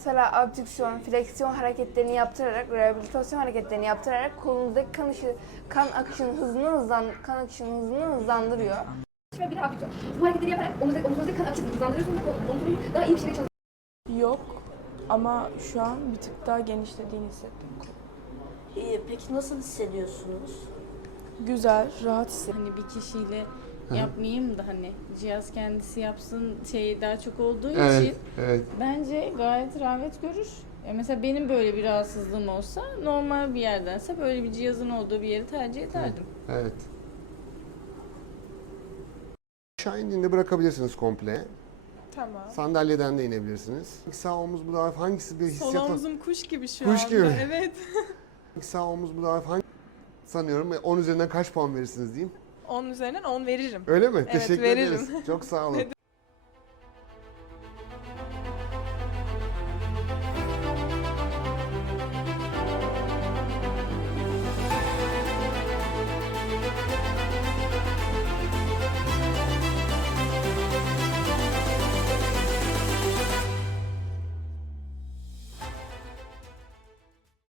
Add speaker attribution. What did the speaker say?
Speaker 1: Mesela abdüksiyon, fleksiyon hareketlerini yaptırarak, rehabilitasyon hareketlerini yaptırarak kolunuzdaki kan akışının hızını hızlandırıyor.
Speaker 2: Ve bir de abdüksiyon. Bu hareketleri yaparak omuzunuzdaki kan akışını hızlandırıyorsunuz ve omuzunuz daha iyi bir şekilde çalışıyor.
Speaker 3: Yok ama şu an bir tık daha genişlediğini hissettim.
Speaker 4: İyi, peki nasıl hissediyorsunuz?
Speaker 3: Güzel, rahat hissettim.
Speaker 5: Hani bir kişiyle yapmayayım da hani cihaz kendisi yapsın şey daha çok olduğu
Speaker 6: Evet,
Speaker 5: için
Speaker 6: evet.
Speaker 5: bence gayet rağbet görür. Mesela benim böyle bir rahatsızlığım olsa normal bir yerdense böyle bir cihazın olduğu bir yeri tercih ederdim.
Speaker 6: Evet. Aşağı indiğinde bırakabilirsiniz komple.
Speaker 3: Tamam.
Speaker 6: Sandalyeden de inebilirsiniz. Sağ omuz bu da hangisi bir hissiyat?
Speaker 3: Sol omzum kuş gibi şu
Speaker 6: Kuş
Speaker 3: anda.
Speaker 6: gibi.
Speaker 3: Evet.
Speaker 6: Sağ omuz bu da sanıyorum 10 üzerinden kaç puan verirsiniz diyeyim.
Speaker 3: 10 üzerinden 10 veririm.
Speaker 6: Öyle mi?
Speaker 3: Evet,
Speaker 6: Teşekkür
Speaker 3: veririm.
Speaker 6: ederiz. Çok sağ olun.